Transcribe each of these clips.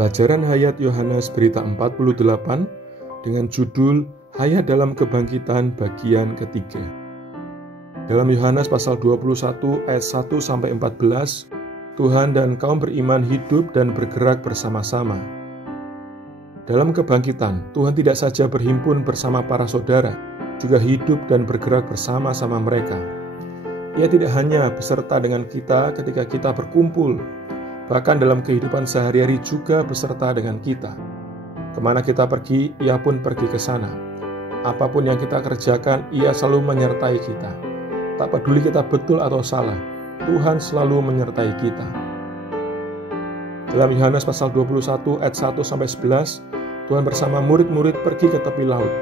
Pelajaran Hayat Yohanes Berita 48 dengan judul Hayat dalam Kebangkitan bagian ketiga. Dalam Yohanes pasal 21 ayat 1-14, Tuhan dan kaum beriman hidup dan bergerak bersama-sama. Dalam kebangkitan, Tuhan tidak saja berhimpun bersama para saudara, juga hidup dan bergerak bersama-sama mereka. Ia tidak hanya beserta dengan kita ketika kita berkumpul, bahkan dalam kehidupan sehari-hari juga beserta dengan kita. Kemana kita pergi, Ia pun pergi ke sana. Apapun yang kita kerjakan, Ia selalu menyertai kita. Tak peduli kita betul atau salah, Tuhan selalu menyertai kita. Dalam Yohanes pasal 21 ayat 1-11, Tuhan bersama murid-murid pergi ke tepi laut.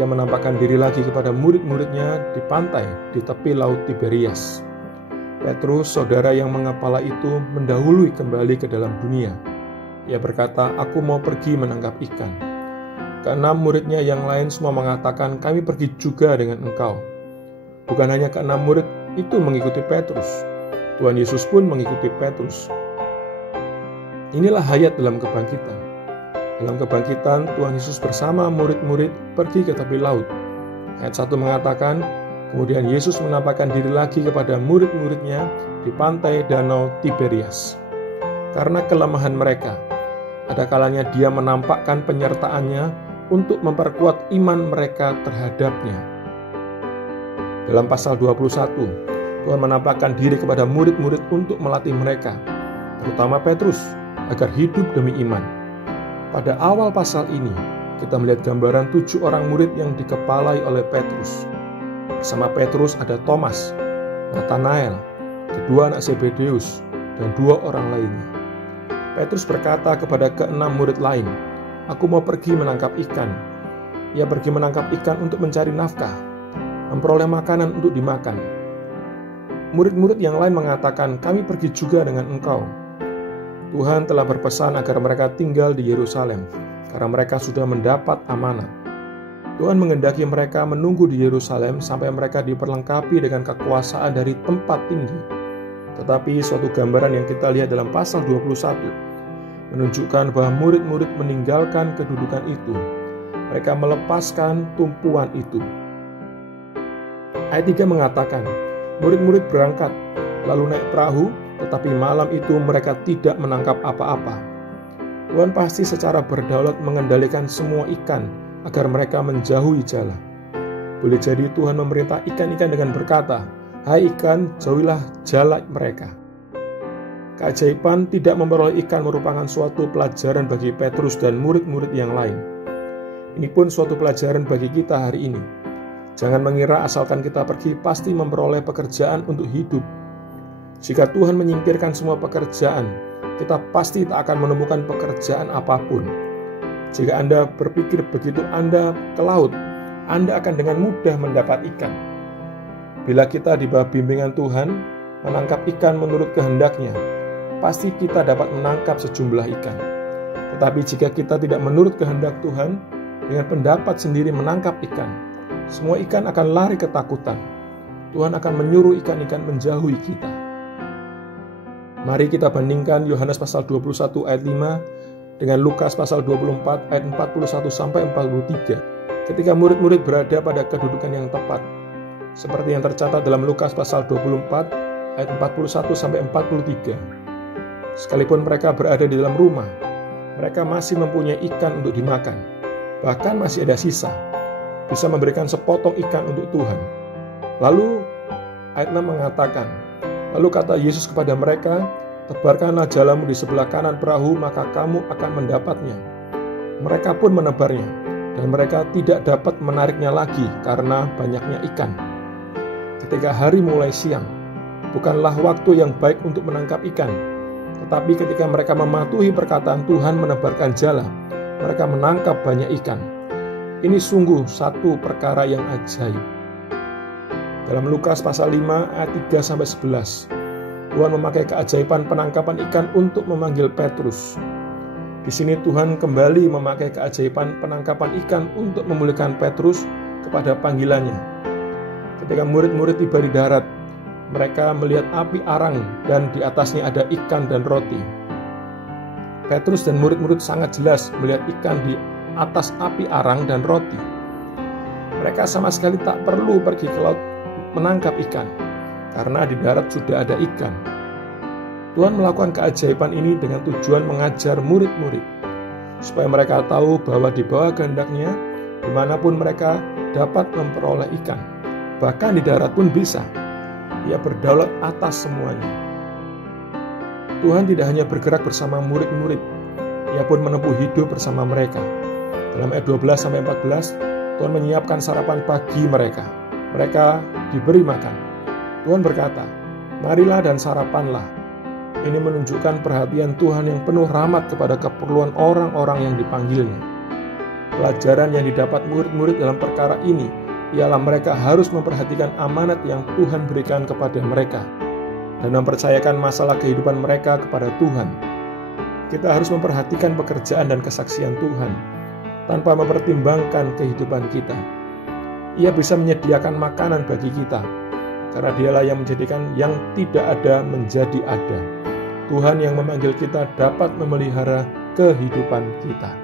Ia menampakkan diri lagi kepada murid-muridnya di pantai di tepi laut Tiberias. Petrus, saudara yang mengepala itu, mendahului kembali ke dalam dunia. Ia berkata, "Aku mau pergi menangkap ikan." Keenam muridnya yang lain semua mengatakan, "Kami pergi juga dengan engkau." Bukan hanya keenam murid itu mengikuti Petrus, Tuhan Yesus pun mengikuti Petrus. Inilah hayat dalam kebangkitan. Dalam kebangkitan, Tuhan Yesus bersama murid-murid pergi ke tepi laut. Ayat 1 mengatakan, kemudian Yesus menampakkan diri lagi kepada murid-muridnya di pantai Danau Tiberias. Karena kelemahan mereka, ada kalanya Dia menampakkan penyertaannya untuk memperkuat iman mereka terhadapnya. Dalam pasal 21, Tuhan menampakkan diri kepada murid-murid untuk melatih mereka, terutama Petrus, agar hidup demi iman. Pada awal pasal ini, kita melihat gambaran 7 orang murid yang dikepalai oleh Petrus. Bersama Petrus ada Thomas, Nathanael, kedua anak Zebedeus, dan 2 orang lainnya. Petrus berkata kepada keenam murid lain, "Aku mau pergi menangkap ikan." Ia pergi menangkap ikan untuk mencari nafkah, memperoleh makanan untuk dimakan. Murid-murid yang lain mengatakan, "Kami pergi juga dengan engkau." Tuhan telah berpesan agar mereka tinggal di Yerusalem, karena mereka sudah mendapat amanat. Tuhan menghendaki mereka menunggu di Yerusalem sampai mereka diperlengkapi dengan kekuasaan dari tempat tinggi. Tetapi suatu gambaran yang kita lihat dalam pasal 21 menunjukkan bahwa murid-murid meninggalkan kedudukan itu. Mereka melepaskan tumpuan itu. Ayat 3 mengatakan, murid-murid berangkat, lalu naik perahu, tetapi malam itu mereka tidak menangkap apa-apa. Tuhan pasti secara berdaulat mengendalikan semua ikan agar mereka menjauhi jala. Boleh jadi Tuhan memerintah ikan-ikan dengan berkata, "Hai ikan, jauhilah jala mereka." Keajaiban tidak memperoleh ikan merupakan suatu pelajaran bagi Petrus dan murid-murid yang lain. Ini pun suatu pelajaran bagi kita hari ini. Jangan mengira asalkan kita pergi pasti memperoleh pekerjaan untuk hidup. Jika Tuhan menyingkirkan semua pekerjaan, kita pasti tak akan menemukan pekerjaan apapun. Jika Anda berpikir begitu Anda ke laut, Anda akan dengan mudah mendapat ikan. Bila kita di bawah bimbingan Tuhan, menangkap ikan menurut kehendaknya, pasti kita dapat menangkap sejumlah ikan. Tetapi jika kita tidak menurut kehendak Tuhan, dengan pendapat sendiri menangkap ikan, semua ikan akan lari ketakutan. Tuhan akan menyuruh ikan-ikan menjauhi kita. Mari kita bandingkan Yohanes pasal 21 ayat 5 dengan Lukas pasal 24 ayat 41-43. Ketika murid-murid berada pada kedudukan yang tepat, seperti yang tercatat dalam Lukas pasal 24 ayat 41-43. Sekalipun mereka berada di dalam rumah, mereka masih mempunyai ikan untuk dimakan. Bahkan masih ada sisa, bisa memberikan sepotong ikan untuk Tuhan. Lalu ayat 6 mengatakan, lalu kata Yesus kepada mereka, "Tebarkanlah jalamu di sebelah kanan perahu, maka kamu akan mendapatnya." Mereka pun menebarnya, dan mereka tidak dapat menariknya lagi karena banyaknya ikan. Ketika hari mulai siang, bukanlah waktu yang baik untuk menangkap ikan. Tetapi ketika mereka mematuhi perkataan Tuhan menebarkan jala, mereka menangkap banyak ikan. Ini sungguh satu perkara yang ajaib. Dalam Lukas pasal 5 ayat 3-11, Tuhan memakai keajaiban penangkapan ikan untuk memanggil Petrus. Di sini Tuhan kembali memakai keajaiban penangkapan ikan untuk memulihkan Petrus kepada panggilannya. Ketika murid-murid tiba di darat, mereka melihat api arang dan di atasnya ada ikan dan roti. Petrus dan murid-murid sangat jelas melihat ikan di atas api arang dan roti. Mereka sama sekali tak perlu pergi ke laut menangkap ikan, karena di darat sudah ada ikan. Tuhan melakukan keajaiban ini dengan tujuan mengajar murid-murid, supaya mereka tahu bahwa di bawah kehendak-Nya, dimanapun mereka dapat memperoleh ikan. Bahkan di darat pun bisa. Ia berdaulat atas semuanya. Tuhan tidak hanya bergerak bersama murid-murid, Ia pun menempuh hidup bersama mereka. Dalam ayat 12-14, Tuhan menyiapkan sarapan pagi mereka. Mereka diberi makan. Tuhan berkata, "Marilah dan sarapanlah." Ini menunjukkan perhatian Tuhan yang penuh rahmat kepada keperluan orang-orang yang dipanggilnya. Pelajaran yang didapat murid-murid dalam perkara ini ialah mereka harus memperhatikan amanat yang Tuhan berikan kepada mereka dan mempercayakan masalah kehidupan mereka kepada Tuhan. Kita harus memperhatikan pekerjaan dan kesaksian Tuhan tanpa mempertimbangkan kehidupan kita. Ia bisa menyediakan makanan bagi kita, karena Dialah yang menjadikan yang tidak ada menjadi ada. Tuhan yang memanggil kita dapat memelihara kehidupan kita.